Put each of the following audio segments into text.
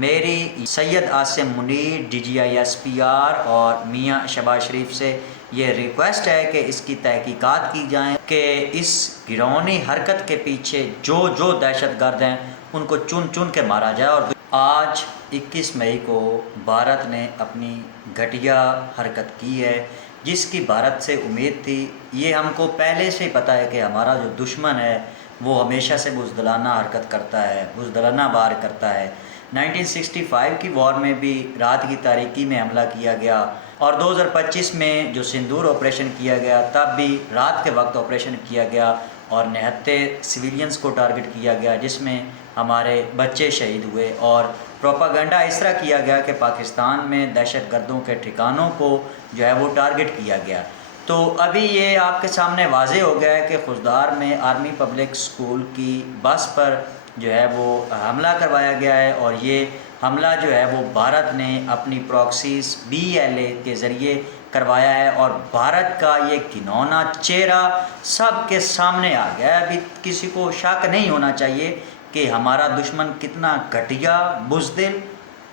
میری Syed Asim Munir DGI SPR اور میاں شہباز شریف سے یہ ریکویسٹ ہے کہ اس کی تحقیقات کی جائیں کہ اس گرونی حرکت کے پیچھے جو دہشت گرد ہیں ان کو چن چن کے مارا جائے۔ اور آج 21 مئی کو بھارت نے اپنی گھٹیا حرکت کی ہے جس کی بھارت سے امید تھی۔ یہ ہم کو پہلے سے پتہ ہے کہ ہمارا جو دشمن ہے وہ ہمیشہ سے بزدلانہ حرکت کرتا ہے، بزدلانہ وار کرتا ہے۔ 1965 کی وار میں بھی رات کی تاریکی میں حملہ کیا گیا، اور 2025 میں جو سندور آپریشن کیا گیا تب بھی رات کے وقت آپریشن کیا گیا اور نہتے سویلینز کو ٹارگٹ کیا گیا، جس میں ہمارے بچے شہید ہوئے۔ اور پروپاگنڈا اس طرح کیا گیا کہ پاکستان میں دہشت گردوں کے ٹھکانوں کو جو ہے وہ ٹارگٹ کیا گیا۔ تو ابھی یہ آپ کے سامنے واضح ہو گیا ہے کہ خضدار میں آرمی پبلک اسکول کی بس پر جو ہے وہ حملہ کروایا گیا ہے، اور یہ حملہ جو ہے وہ بھارت نے اپنی پراکسیز BLA کے ذریعے کروایا ہے، اور بھارت کا یہ گھنونا چہرہ سب کے سامنے آ گیا ہے۔ ابھی کسی کو شک نہیں ہونا چاہیے کہ ہمارا دشمن کتنا گھٹیا، بزدل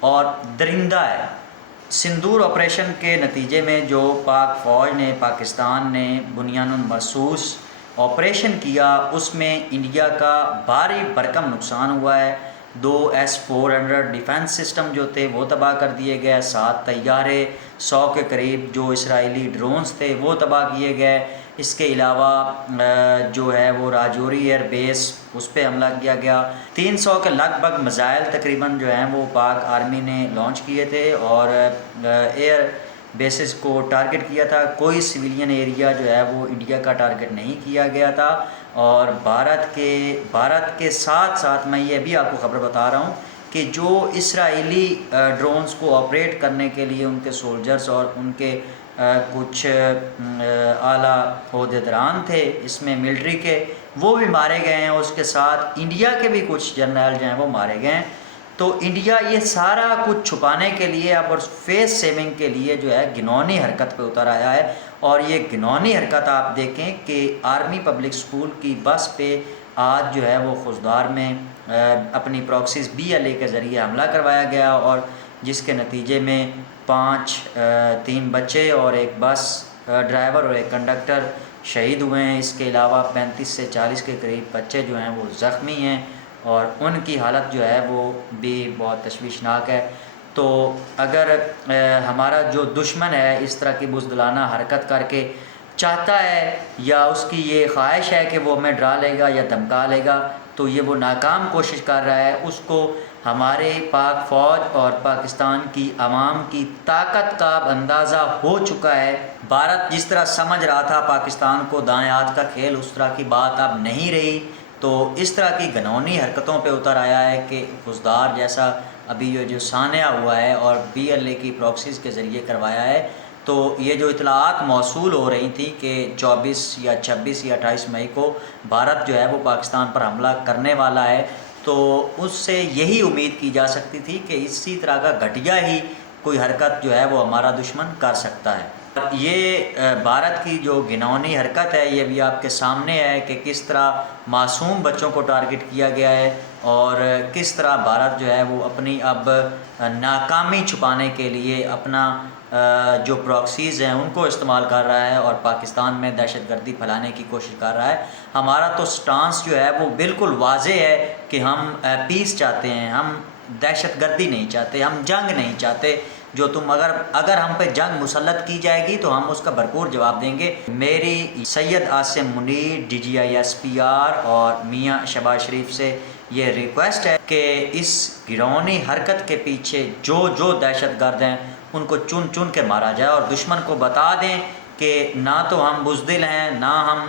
اور درندہ ہے۔ سندور آپریشن کے نتیجے میں جو پاک فوج نے، پاکستان نے بنیان مرصوص آپریشن کیا، اس میں انڈیا کا بھاری بھرکم نقصان ہوا ہے۔ 2 S-400 ڈیفنس سسٹم جو تھے وہ تباہ کر دیے گئے، 7 طیارے، 100 کے قریب جو اسرائیلی ڈرونز تھے وہ تباہ کیے گئے۔ اس کے علاوہ جو ہے وہ راجوری ایئر بیس، اس پہ حملہ کیا گیا۔ 300 کے لگ بھگ میزائل تقریباً جو ہیں وہ پاک آرمی نے لانچ کیے تھے اور ایئر بیسز کو ٹارگٹ کیا تھا۔ کوئی سویلین ایریا جو ہے وہ انڈیا کا ٹارگٹ نہیں کیا گیا تھا۔ اور بھارت کے ساتھ ساتھ میں یہ بھی آپ کو خبر بتا رہا ہوں کہ جو اسرائیلی ڈرونز کو آپریٹ کرنے کے لیے ان کے سولجرز اور ان کے کچھ اعلیٰ عہدیداران تھے اس میں ملٹری کے، وہ بھی مارے گئے ہیں۔ اس کے ساتھ انڈیا کے بھی کچھ جرنیل جو ہیں وہ مارے گئے ہیں۔ تو انڈیا یہ سارا کچھ چھپانے کے لیے اب اور فیس سیونگ کے لیے جو ہے گھنونی حرکت پہ اتر آیا ہے۔ اور یہ گھنونی حرکت آپ دیکھیں کہ آرمی پبلک اسکول کی بس پہ آج جو ہے وہ خضدار میں اپنی پراکسیز BLA کے ذریعے حملہ کروایا گیا، اور جس کے نتیجے میں 3 بچے اور ایک بس ڈرائیور اور ایک کنڈکٹر شہید ہوئے ہیں۔ اس کے علاوہ 35 سے 40 کے قریب بچے جو ہیں وہ زخمی ہیں، اور ان کی حالت جو ہے وہ بھی بہت تشویشناک ہے۔ تو اگر ہمارا جو دشمن ہے اس طرح کی بزدلانہ حرکت کر کے چاہتا ہے یا اس کی یہ خواہش ہے کہ وہ ہمیں ڈرا لے گا یا دھمکا لے گا، تو یہ وہ ناکام کوشش کر رہا ہے۔ اس کو ہمارے پاک فوج اور پاکستان کی عوام کی طاقت کا اندازہ ہو چکا ہے۔ بھارت جس طرح سمجھ رہا تھا پاکستان کو دائیں ہاتھ کا کھیل، اس طرح کی بات اب نہیں رہی۔ تو اس طرح کی گھنونی حرکتوں پہ اتر آیا ہے کہ خضدار جیسا ابھی یہ جو سانحہ ہوا ہے اور BLA کی پراکسیز کے ذریعے کروایا ہے، تو یہ جو اطلاعات موصول ہو رہی تھی کہ 24 یا 26 یا 28 مئی کو بھارت جو ہے وہ پاکستان پر حملہ کرنے والا ہے، تو اس سے یہی امید کی جا سکتی تھی کہ اسی طرح کا گھٹیا ہی کوئی حرکت جو ہے وہ ہمارا دشمن کر سکتا ہے۔ یہ بھارت کی جو گھنونی حرکت ہے یہ بھی آپ کے سامنے ہے کہ کس طرح معصوم بچوں کو ٹارگٹ کیا گیا ہے، اور کس طرح بھارت جو ہے وہ اپنی اب ناکامی چھپانے کے لیے اپنا جو پراکسیز ہیں ان کو استعمال کر رہا ہے اور پاکستان میں دہشت گردی پھیلانے کی کوشش کر رہا ہے۔ ہمارا تو سٹانس جو ہے وہ بالکل واضح ہے کہ ہم پیس چاہتے ہیں، ہم دہشت گردی نہیں چاہتے، ہم جنگ نہیں چاہتے۔ جو تم اگر ہم پہ جنگ مسلط کی جائے گی تو ہم اس کا بھرپور جواب دیں گے۔ میری سید عاصم منیر DGI SPR اور میاں شہباز شریف سے یہ ریکویسٹ ہے کہ اس گرونی حرکت کے پیچھے جو دہشت گرد ہیں ان کو چن چن کے مارا جائے، اور دشمن کو بتا دیں کہ نہ تو ہم بزدل ہیں، نہ ہم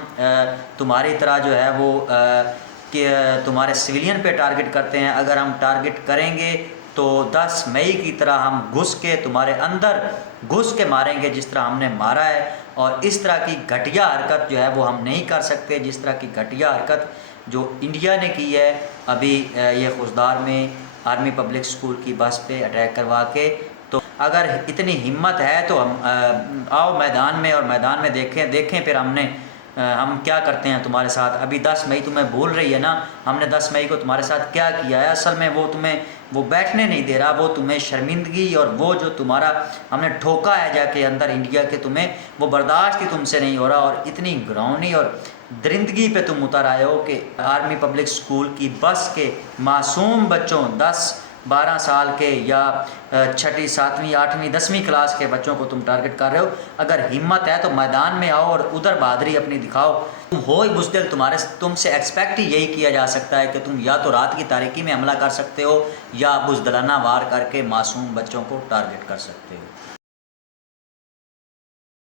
تمہاری طرح جو ہے وہ کہ تمہارے سویلین پہ ٹارگٹ کرتے ہیں۔ اگر ہم ٹارگٹ کریں گے تو 10 مئی کی طرح ہم گھس کے تمہارے اندر گھس کے ماریں گے جس طرح ہم نے مارا ہے۔ اور اس طرح کی گھٹیا حرکت جو ہے وہ ہم نہیں کر سکتے، جس طرح کی گھٹیا حرکت جو انڈیا نے کی ہے ابھی یہ خضدار میں آرمی پبلک اسکول کی بس پہ اٹیک کروا کے۔ تو اگر اتنی ہمت ہے تو ہم آؤ میدان میں، اور میدان میں دیکھیں پھر ہم نے ہم کیا کرتے ہیں تمہارے ساتھ. ابھی 10 مئی تمہیں بول رہی ہے نا, ہم نے 10 مئی کو تمہارے ساتھ کیا کیا ہے. اصل میں وہ تمہیں وہ بیٹھنے نہیں دے رہا, وہ تمہیں شرمندگی اور وہ جو تمہارا ہم نے ٹھوکا ہے جا کے اندر انڈیا کے, تمہیں وہ برداشت ہی تم سے نہیں ہو رہا. اور اتنی گرونی اور درندگی پہ تم اتر آئے ہو کہ آرمی پبلک سکول کی بس کے معصوم بچوں 10-12 سال کے یا 6ٹھی 7ویں 8ویں 10ویں کلاس کے بچوں کو تم ٹارگٹ کر رہے ہو. اگر ہمت ہے تو میدان میں آؤ اور ادھر بہادری اپنی دکھاؤ. تم ہو ہی بزدل, تم سے ایکسپیکٹ ہی یہی کیا جا سکتا ہے کہ تم یا تو رات کی تاریکی میں حملہ کر سکتے ہو یا بزدلانہ وار کر کے معصوم بچوں کو ٹارگٹ کر سکتے ہو.